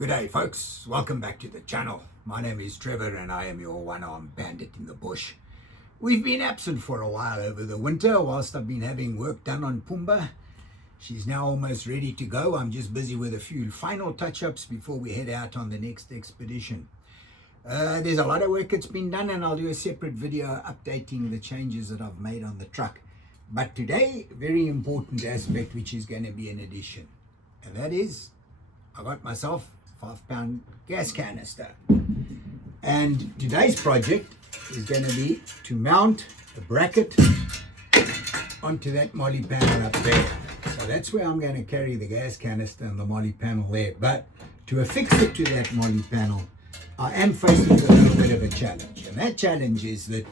Good day, folks. Welcome back to the channel. My name is Trevor and I am your one-armed bandit in the bush. We've been absent for a while over the winter whilst I've been having work done on Pumbaa. She's now almost ready to go. I'm just busy with a few final touch-ups before we head out on the next expedition. There's a lot of work that's been done and I'll do a separate video updating the changes that I've made on the truck. But today, very important aspect which is going to be an addition. And that is, I got myself 5-pound gas canister, and today's project is going to be to mount a bracket onto that molly panel up there. So that's where I'm going to carry the gas canister and the molly panel there. But to affix it to that molly panel, I am faced with a little bit of a challenge, and that challenge is that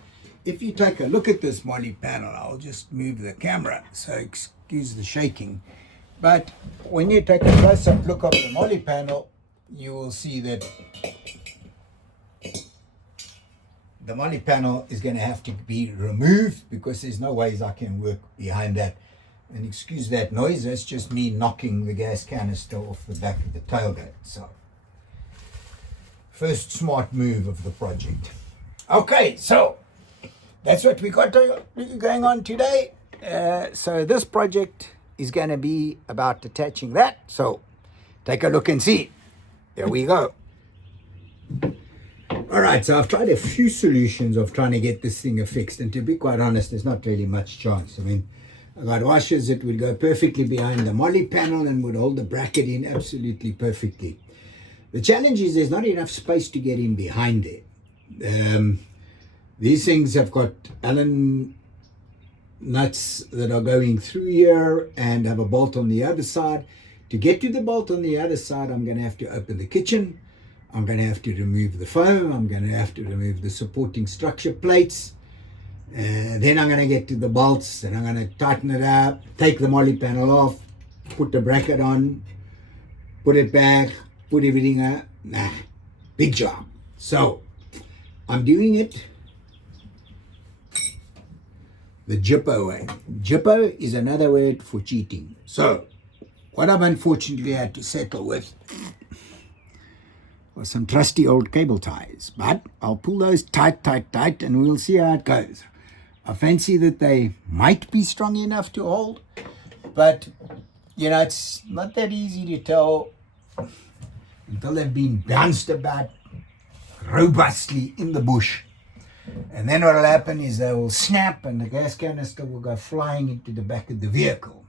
if you take a look at this molly panel, I'll just move the camera, so excuse the shaking, but when you take a close-up look of the molly panel, you will see that the molly panel is going to have to be removed because there's no ways I can work behind that. And excuse that noise, that's just me knocking the gas canister off the back of the tailgate. So, first smart move of the project. Okay, so that's what we got going on today. So this project is going to be about attaching that. So take a look and see. There we go. All right, so I've tried a few solutions of trying to get this thing affixed, and to be quite honest, there's not really much chance. I mean, I got washers that would go perfectly behind the molly panel and would hold the bracket in absolutely perfectly. The challenge is there's not enough space to get in behind there. These things have got Allen nuts that are going through here and have a bolt on the other side. To get to the bolt on the other side, I'm going to have to open the kitchen. I'm going to have to remove the foam. I'm going to have to remove the supporting structure plates. Then I'm going to get to the bolts and I'm going to tighten it up, take the molly panel off, put the bracket on, put it back, put everything up. Nah, big job. So I'm doing it the Jippo way. Jippo is another word for cheating. So what I've unfortunately had to settle with was some trusty old cable ties. But I'll pull those tight, and we'll see how it goes. I fancy that they might be strong enough to hold, but, you know, it's not that easy to tell until they've been bounced about robustly in the bush. And then what will happen is they will snap and the gas canister will go flying into the back of the vehicle.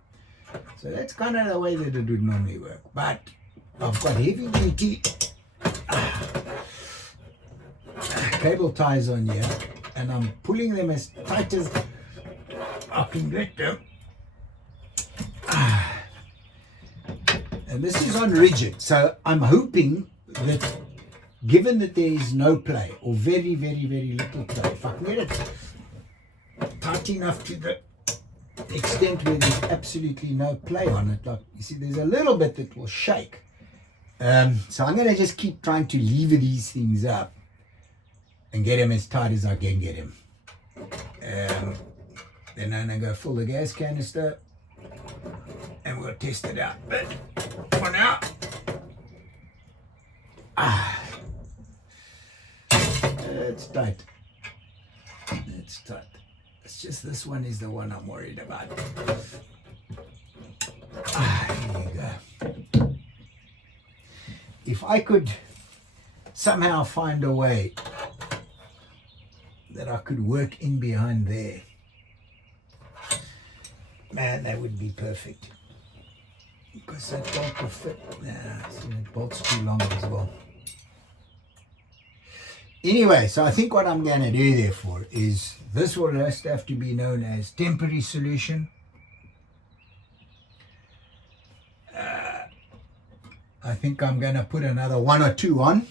So that's kind of the way that it would normally work. But I've got heavy duty cable ties on here and I'm pulling them as tight as I can get them. And this is on rigid. So I'm hoping that given that there is no play or very, very, very little play, if I can get it tight enough to the extent where there's absolutely no play on it, like you see there's a little bit that will shake, so I'm going to just keep trying to lever these things up and get them as tight as I can get them. Then I'm going to go fill the gas canister and we'll test it out, but for now it's tight. It's tight. It's just this one is the one I'm worried about. Here you go. If I could somehow find a way that I could work in behind there, man, that would be perfect. Because that bolt will fit. Nah, it bolt's too long as well. Anyway, so I think what I'm going to do therefore is this will just have to be known as temporary solution. I think I'm going to put another 1 or 2 on,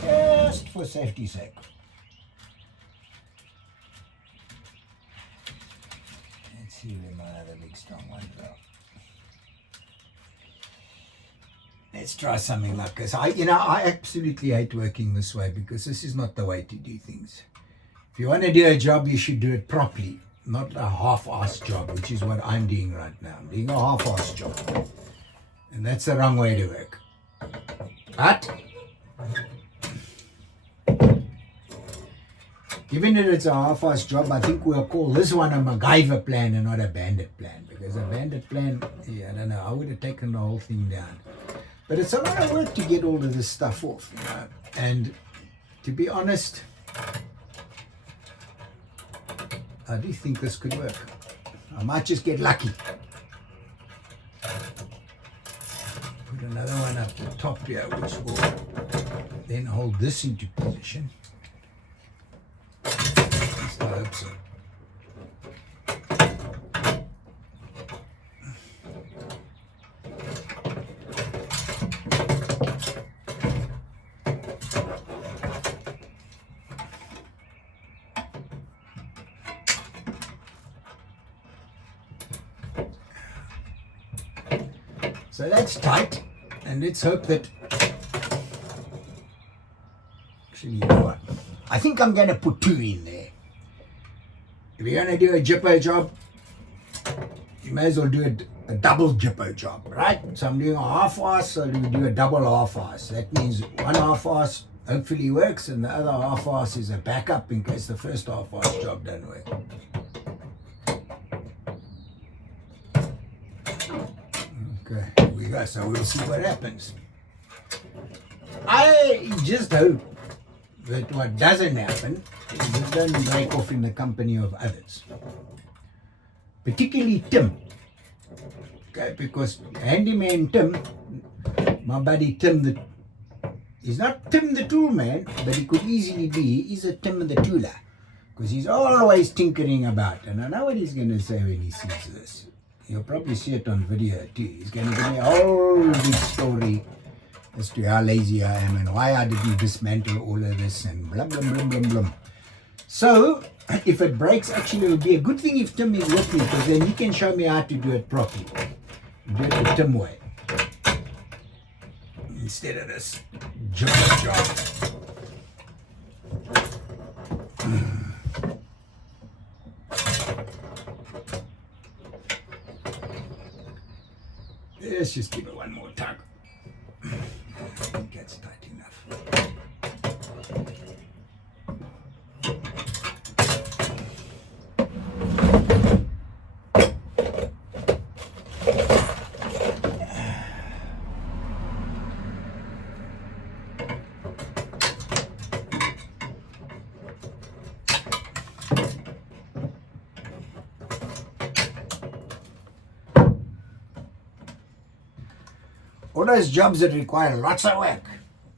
just for safety's sake. Let's see where my other big strong ones are. Let's try something like this. I absolutely hate working this way because this is not the way to do things. If you want to do a job, you should do it properly, not a half-assed job, which is what I'm doing right now. I'm doing a half-assed job. And That's the wrong way to work. But given that it's a half-assed job, I think we'll call this one a MacGyver plan and not a Bandit plan. Because a Bandit plan, I don't know, I would have taken the whole thing down. But it's a lot of work to get all of this stuff off, And to be honest, I do think this could work. I might just get lucky. Put another one up the top here, which will then hold this into position. At least I hope so. So that's tight, and let's hope that, actually, you know what, I think I'm going to put 2 in there. If you're going to do a jippo job, you may as well do a double jippo job, right? So I'm doing a half-ass, so we do a double half-ass. That means one half-ass hopefully works, and the other half-ass is a backup in case the first half-ass job doesn't work. Okay, here we go. So we'll see what happens. I just hope that what doesn't happen is it doesn't break off in the company of others. Particularly Tim. Okay, because handyman Tim, my buddy Tim, he's not Tim the tool man, but he could easily be, he's a Tim the tooler. Because he's always tinkering about. And I know what he's going to say when he sees this. You'll probably see it on video too. He's going to give me a whole big story as to how lazy I am and why I didn't dismantle all of this and blah, blah, blah, blah, blah. So, if it breaks, actually it will be a good thing if Tim is with me, because then he can show me how to do it properly. Do it the Tim way. Instead of this job. Let's just give it one more tug. I think that's tight enough. All those jobs that require lots of work,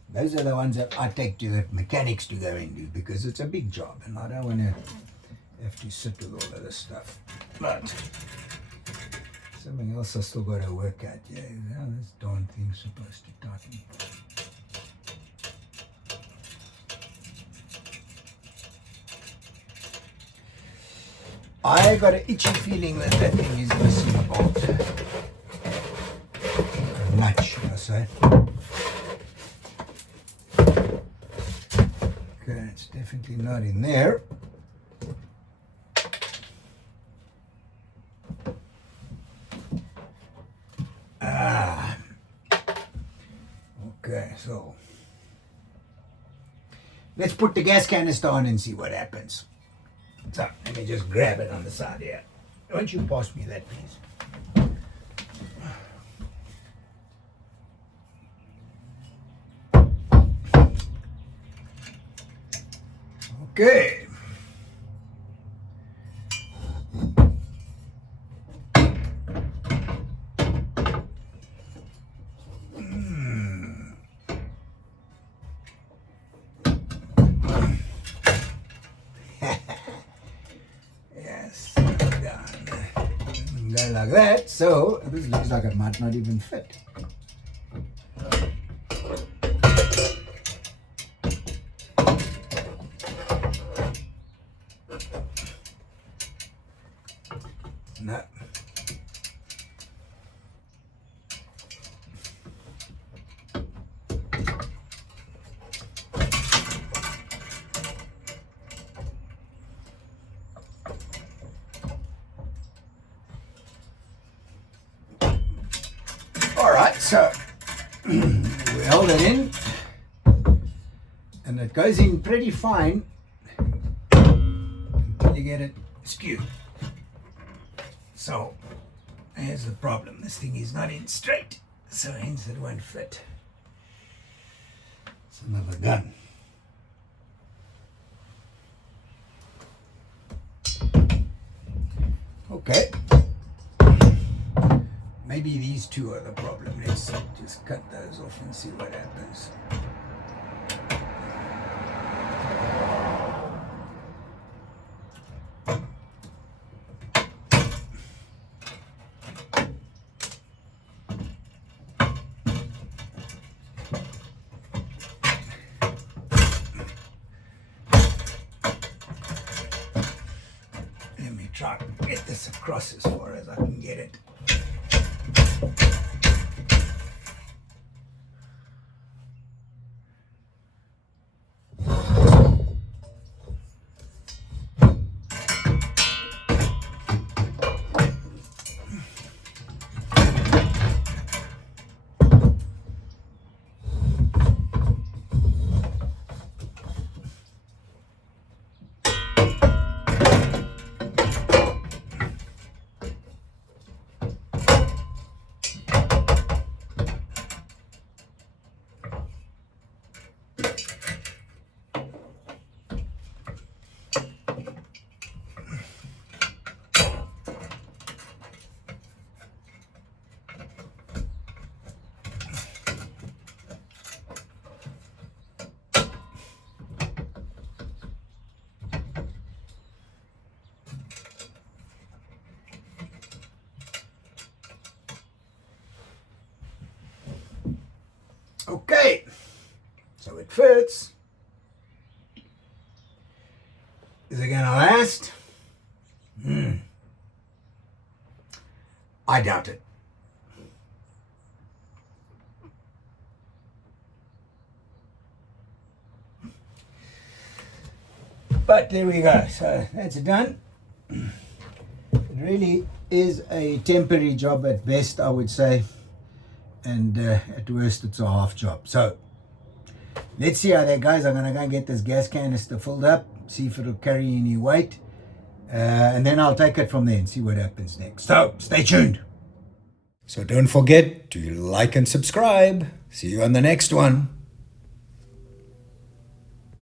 those are the ones that I take to the mechanics to go and do, because it's a big job and I don't want to have to sit with all of this stuff. But something else I still got to work at. Yeah, this darn thing's supposed to tighten. I got an itchy feeling that that thing is missing a bolt. Nut, should I say. Okay, it's definitely not in there. Okay, so let's put the gas canister on and see what happens. So let me just grab it on the side here. Won't you pass me that, please? Okay. Yes, done. Go like that. So this looks like it might not even fit. No. All right. So we hold it in, and it goes in pretty fine until you get it skewed. So here's the problem, this thing is not in straight, so hence it won't fit. It's another gun. Okay, maybe these two are the problem. Let's just cut those off and see what happens. Let me try to get this across as far as I can get it. Okay, so it fits. Is it gonna last? I doubt it. But there we go, so that's done. It really is a temporary job at best, I would say. And at worst it's a half job. So let's see how that goes. I'm gonna go and get this gas canister filled up, see if it'll carry any weight, and then I'll take it from there and see what happens next. So stay tuned. So don't forget to like and subscribe. See you on the next one.